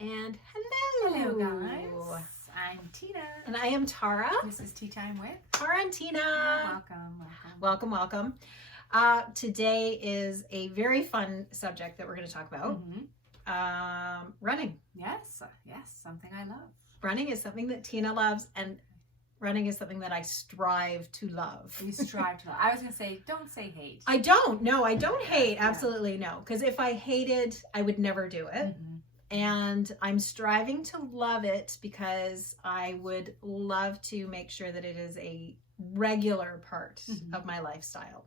And hello. Hello guys. I'm Tina. And I am Tara. This is Tea Time with Tara and Tina. Welcome. Today is a very fun subject that we're going to talk about. Running. Yes, something I love. Running is something that Tina loves, and running is something that I strive to love. You strive to love. I was going to say, don't say hate. I don't. No, I don't hate. Absolutely no. Because if I hated, I would never do it. And I'm striving to love it because I would love to make sure that it is a regular part of my lifestyle.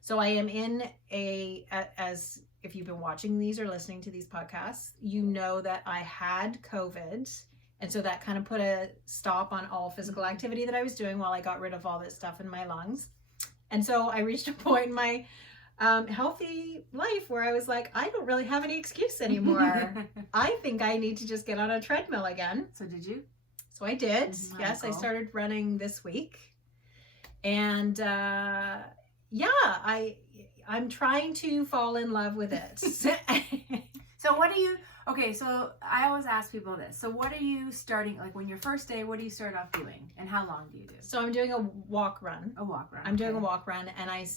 So I am in as if you've been watching these or listening to these podcasts, you know that I had COVID. And so that kind of put a stop on all physical activity that I was doing while I got rid of all this stuff in my lungs. And so I reached a point in my healthy life where I was like, I don't really have any excuse anymore. I think I need to just get on a treadmill again. So did you? So I did. Yes, cool. I started running this week. And I'm trying to fall in love with it. So what do you, so I always ask people this. So what are you starting, like when your first day, what do you start off doing? And how long do you do? So I'm doing a walk run. I'm doing a walk run, and I've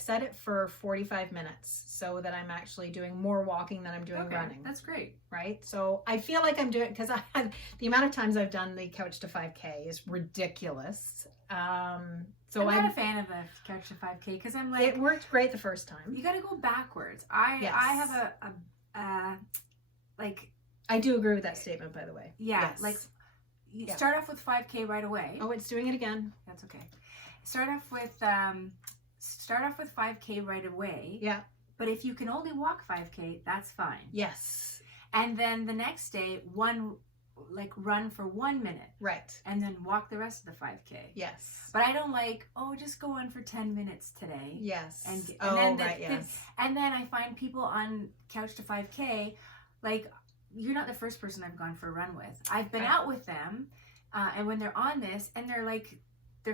set it for 45 minutes so that I'm actually doing more walking than I'm doing running. That's great. Right? So I feel like I'm doing, because the amount of times I've done the Couch to 5K is ridiculous. So I'm not a fan of the Couch to 5K because I'm like, it worked great the first time. You got to go backwards. I have I do agree with that statement, by the way. Yeah, yes. Like you start off with 5K right away. Oh, it's doing it again. That's okay. Start off with 5K right away. Yeah. But if you can only walk 5K, that's fine. Yes. And then the next day, run for 1 minute. Right. And then walk the rest of the 5K. Yes. But I don't just go on for 10 minutes today. Yes. Yes. And then I find people on Couch to 5K, like, you're not the first person I've gone for a run with. I've been out with them, and when they're on this, and they're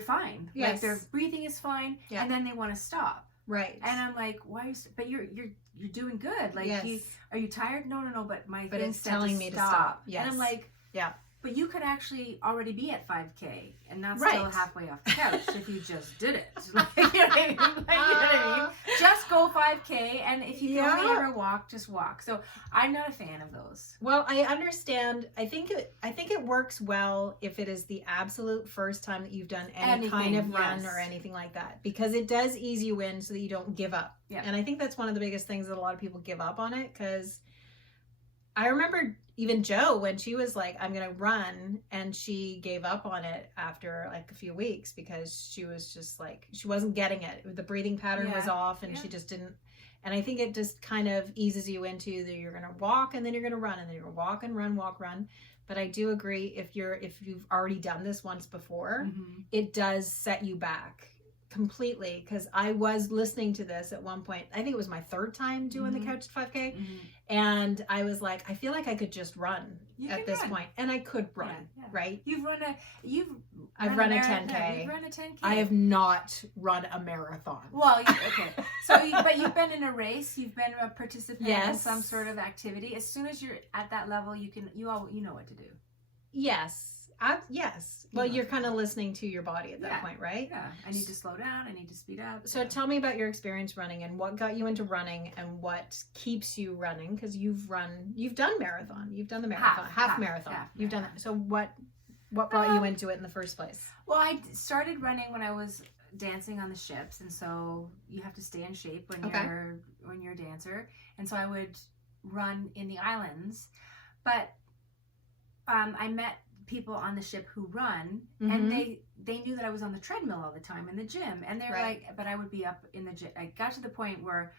fine. Yes. Like, their breathing is fine, and then they want to stop. Right. And I'm like, why? But you're doing good. Like, yes. Are you tired? No. But it's telling me to stop. Yes. And I'm like, yeah. But you could actually already be at 5K and not still halfway off the couch if you just did it. Like, you know what I mean? Just go 5K, and if you can only ever walk, just walk. So I'm not a fan of those. Well, I understand. I think it works well if it is the absolute first time that you've done any kind of run or anything like that, because it does ease you in so that you don't give up. Yeah. And I think that's one of the biggest things that a lot of people give up on it, because I remember even Jo, when she was like, I'm going to run, and she gave up on it after like a few weeks because she was just like, she wasn't getting it. The breathing pattern was off, and she just didn't. And I think it just kind of eases you into that you're going to walk, and then you're going to run, and then you're going to walk and run, walk, run. But I do agree, if you've already done this once before, it does set you back completely, because I was listening to this at one point. I think it was my third time doing the Couch to 5K, and I was like, I feel like I could just run at this point, and I could run, right? I've run a 10K. You've run a 10K. I have not run a marathon. Well, okay. But you've been in a race. You've been a participant in some sort of activity. As soon as you're at that level, you know what to do. Yes. Yes. Well, you're kind of listening to your body at that point, right? Yeah. I need to slow down. I need to speed up. So tell me about your experience running, and what got you into running, and what keeps you running, because you've done marathon. You've done the marathon, half marathon. You've done it. So what brought you into it in the first place? Well, I started running when I was dancing on the ships, and so you have to stay in shape when you're a dancer. And so I would run in the islands, but I met people on the ship who run, and they knew that I was on the treadmill all the time in the gym, and they were like, but I would be up in the gym. I got to the point where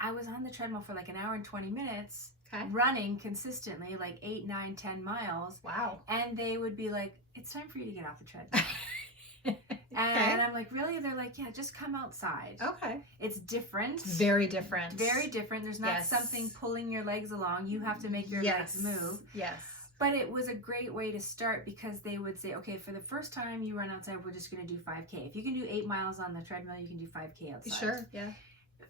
I was on the treadmill for like an hour and 20 minutes running consistently, like 8, 9, 10 miles. Wow. And they would be like, it's time for you to get off the treadmill. And I'm like, really? They're like, yeah, just come outside. Okay. It's different. Very different. Very different. There's not something pulling your legs along. You have to make your legs move. Yes. But it was a great way to start, because they would say, okay, for the first time you run outside, we're just going to do 5K. If you can do 8 miles on the treadmill, you can do 5K outside. Sure, yeah.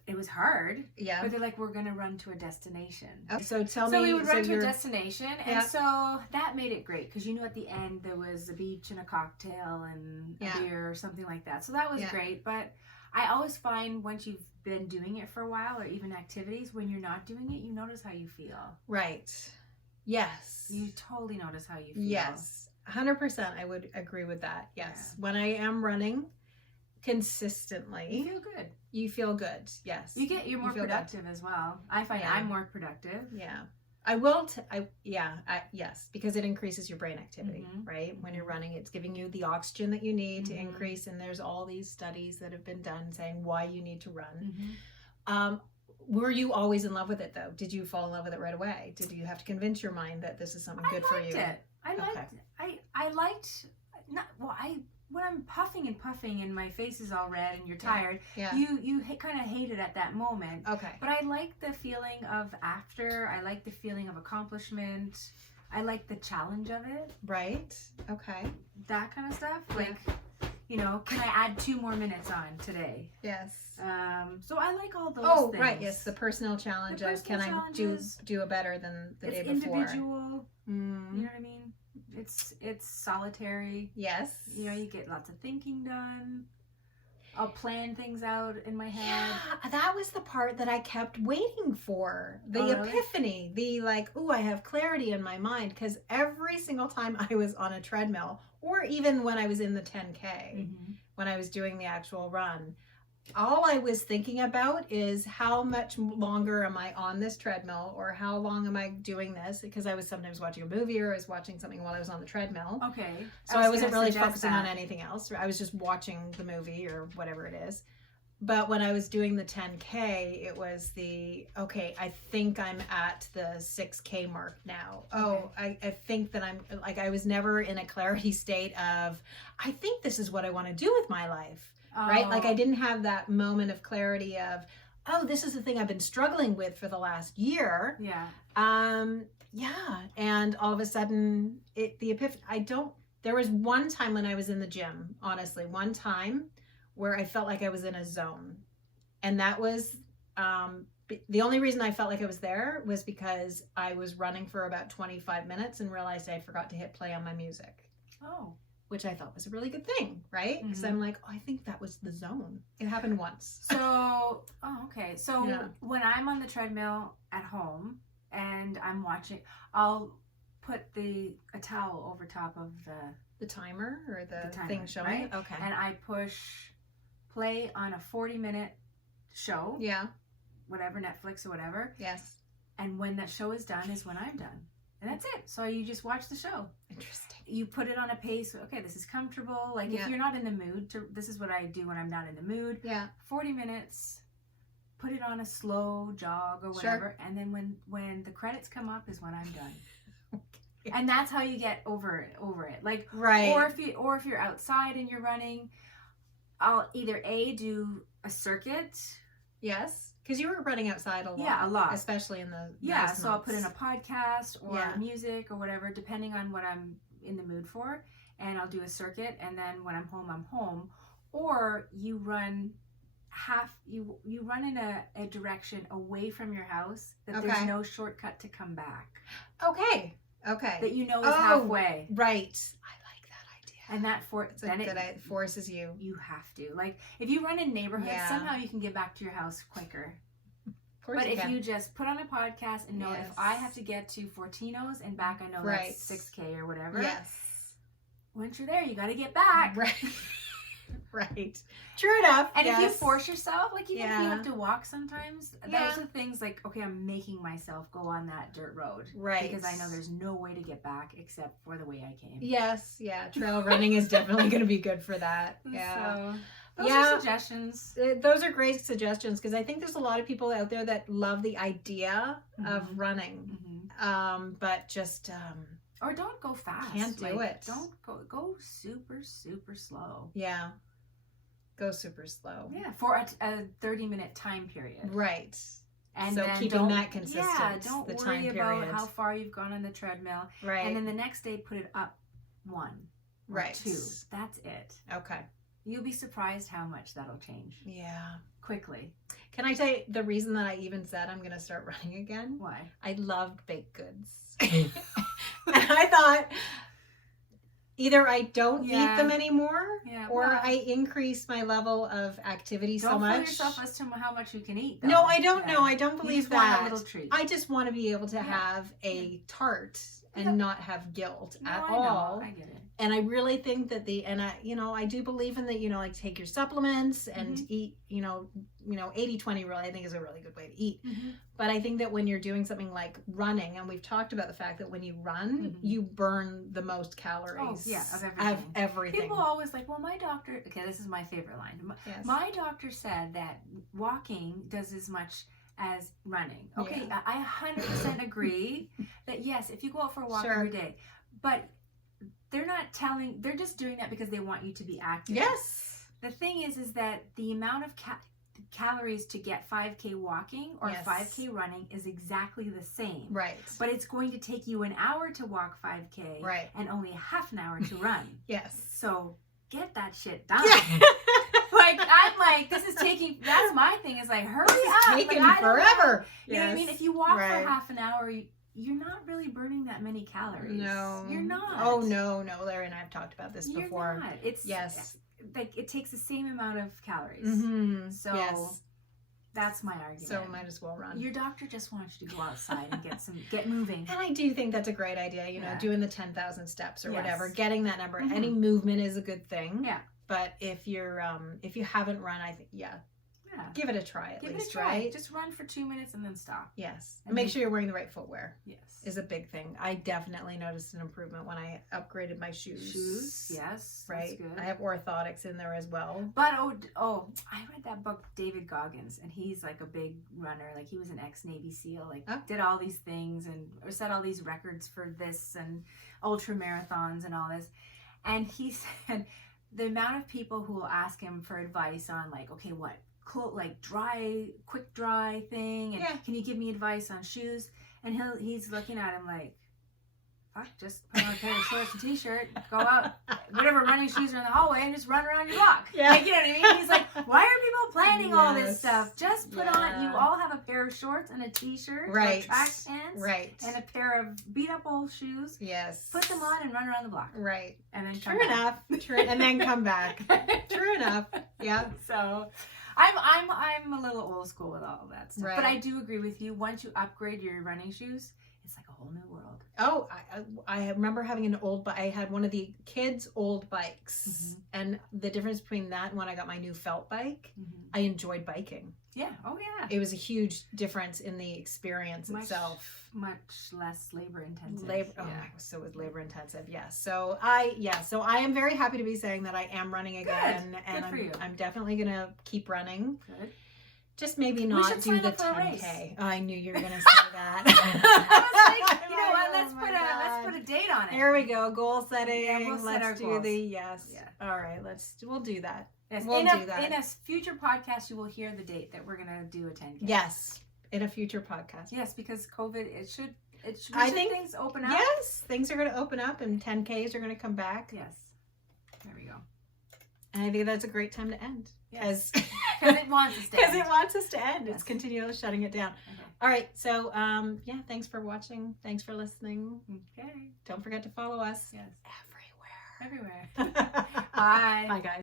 it was hard. Yeah. But they're like, we're going to run to a destination. Oh, so tell me. So we would run to a destination. Yeah. And so that made it great because, at the end there was a beach and a cocktail and a beer or something like that. So that was great. But I always find once you've been doing it for a while, or even activities, when you're not doing it, you notice how you feel. Right. Yes. You totally notice how you feel. Yes. 100%. I would agree with that. Yes. Yeah. When I am running consistently, you feel good. You feel good. Yes. You're more productive as well. I find I'm more productive. Yeah. I will. Yes, because it increases your brain activity, right? When you're running, it's giving you the oxygen that you need to increase. And there's all these studies that have been done saying why you need to run. Were you always in love with it though? Did you fall in love with it right away? Did you have to convince your mind that this is something good for you? I liked when I'm puffing and my face is all red and you're tired, you kind of hate it at that moment. Okay. But I like the feeling of after. I like the feeling of accomplishment. I like the challenge of it. Right. Okay. That kind of stuff. Like, can I add 2 more minutes on today? Yes. So I like all those things. Oh, right. Yes. The personal challenge of can I do it better than the day before? It's individual. You know what I mean? It's solitary. Yes. You get lots of thinking done. I'll plan things out in my head. Yeah, that was the part that I kept waiting for. The epiphany. The I have clarity in my mind. Because every single time I was on a treadmill, or even when I was in the 10K, when I was doing the actual run, all I was thinking about is how much longer am I on this treadmill, or how long am I doing this? Because I was sometimes watching a movie, or I was watching something while I was on the treadmill. Okay. So I wasn't really focusing on anything else. I was just watching the movie or whatever it is. But when I was doing the 10K, it was I think I'm at the 6K mark now. Okay. I think that I'm I was never in a clarity state of, I think this is what I want to do with my life. Right? I didn't have that moment of clarity of, this is the thing I've been struggling with for the last year. Yeah. And all of a sudden the epiphany, there was one time when I was in the gym, honestly, one time where I felt like I was in a zone. And that was, the only reason I felt like I was there was because I was running for about 25 minutes and realized I forgot to hit play on my music. Oh. Which I thought was a really good thing, right? Because I'm like, I think that was the zone. It happened once. So, okay. So when I'm on the treadmill at home and I'm watching, I'll put a towel over top of the timer or the timer, thing showing. Right? Okay. And I push play on a 40-minute show. Yeah. Whatever, Netflix or whatever. Yes. And when that show is done is when I'm done. And that's it. So you just watch the show. Interesting. You put it on a pace. Okay, this is comfortable. If you're not in the mood, this is what I do when I'm not in the mood. Yeah. 40 minutes, put it on a slow jog or whatever. Sure. And then when the credits come up is when I'm done. Okay. And that's how you get over it. Right. Or if you're outside and you're running, I'll either do a circuit. Yes. Because you were running outside a lot. Yeah, a lot. Especially in the so I'll put in a podcast or music or whatever, depending on what I'm in the mood for. And I'll do a circuit. And then when I'm home. Or you run you run in a direction away from your house that there's no shortcut to come back. Okay. That is halfway. Right. And that it forces you. You have to. If you run in neighborhoods, somehow you can get back to your house quicker. But if you just put on a podcast and know if I have to get to Fortino's and back, I know that's 6K or whatever. Yes. Once you're there, you got to get back. Right. Right. True enough. And if you force yourself, even if you have to walk sometimes, those are things okay, I'm making myself go on that dirt road. Right. Because I know there's no way to get back except for the way I came. Yes. Yeah. Trail running is definitely going to be good for that. Yeah. So, those are suggestions. Those are great suggestions because I think there's a lot of people out there that love the idea of running, but just or don't go fast. Can't do it. Don't go super slow. Yeah, go super slow. Yeah, for a 30-minute time period. Right. And so then keeping that consistent. Yeah, don't worry about how far you've gone on the treadmill. Right. And then the next day, put it up 1 or 2. That's it. Okay. You'll be surprised how much that'll change. Yeah. Quickly. Can I tell you the reason that I even said I'm going to start running again? Why? I loved baked goods. And I thought either I don't eat them anymore, or I increase my level of activity so much. Don't fool yourself as to how much you can eat, though. No, I don't know. I don't believe you just that. Want a little treat. I just want to be able to have a tart and not have guilt at all. I get it. And I really think that I do believe in that, like take your supplements and eat, 80-20 rule, I think is a really good way to eat. But I think that when you're doing something like running, and we've talked about the fact that when you run, you burn the most calories of everything. People always like, well, my doctor, this is my favorite line. My doctor said that walking does as much as running. Okay, I 100% agree that yes, if you go out for a walk every day, but they're just doing that because they want you to be active. Yes. The thing is that the amount of calories to get 5K walking or 5K running is exactly the same. Right. But it's going to take you an hour to walk 5K and only half an hour to run. Yes. So get that shit done. I'm like, that's my thing, is like, hurry up. Taking forever. You know what I mean? If you walk for half an hour, you're not really burning that many calories. No. You're not. Oh, no. Larry and I have talked about this before. You're not. Like, it takes the same amount of calories. So that's my argument. So might as well run. Your doctor just wants you to go outside and get moving. And I do think that's a great idea, doing the 10,000 steps or whatever, getting that number. Any movement is a good thing. Yeah. But if you haven't run, I think give it a try at least, right? Just run for 2 minutes and then stop. Yes. And make sure you're wearing the right footwear. Yes. Is a big thing. I definitely noticed an improvement when I upgraded my shoes. Shoes, yes. Right. That's good. I have orthotics in there as well. But I read that book, David Goggins, and he's like a big runner. Like, he was an ex-Navy SEAL, did all these things and set all these records for this and ultra marathons and all this. And he said the amount of people who will ask him for advice on, like, okay, what quick dry thing, and can you give me advice on shoes? And he's looking at him like, fuck, just put on a pair of shorts and t-shirt, go out, whatever running shoes are in the hallway, and just run around your block. Yeah. Like, you know what I mean? He's like, why are people planning all this stuff? Just put on, you all have a pair of shorts and a t-shirt, or track pants, and a pair of beat up old shoes. Yes. Put them on and run around the block. Right. And then True enough. And then come back. True enough. Yeah. So I'm a little old school with all of that stuff. But I do agree with you. Once you upgrade your running shoes, it's like a whole new world. Oh, I remember having I had one of the kids' old bikes. And the difference between that and when I got my new felt bike, I enjoyed biking. Yeah. Oh, yeah. It was a huge difference in the experience itself. Much less labor intensive. So it was labor intensive. Yes. So I am very happy to be saying that I am running again. Good. And Good for you. I'm definitely going to keep running. Good. Just maybe not do the 10K. Oh, I knew you were going to say that. I was like, you know what? Let's put a date on it. There we go. Goal setting. Yeah, we'll set our goals. Yeah. All right. We'll do that. Yes. We'll do that. In a future podcast, you will hear the date that we're going to do a 10K. Yes. In a future podcast. Yes, because COVID, I think things open up. Yes. Things are going to open up and 10Ks are going to come back. Yes. There we go. And I think that's a great time to end. Yes. Because it wants us to end. Because it wants us to end. Yes. It's continually shutting it down. Okay. All right. So, thanks for watching. Thanks for listening. Okay. Don't forget to follow us. Yes. Everywhere. Bye. Bye, guys.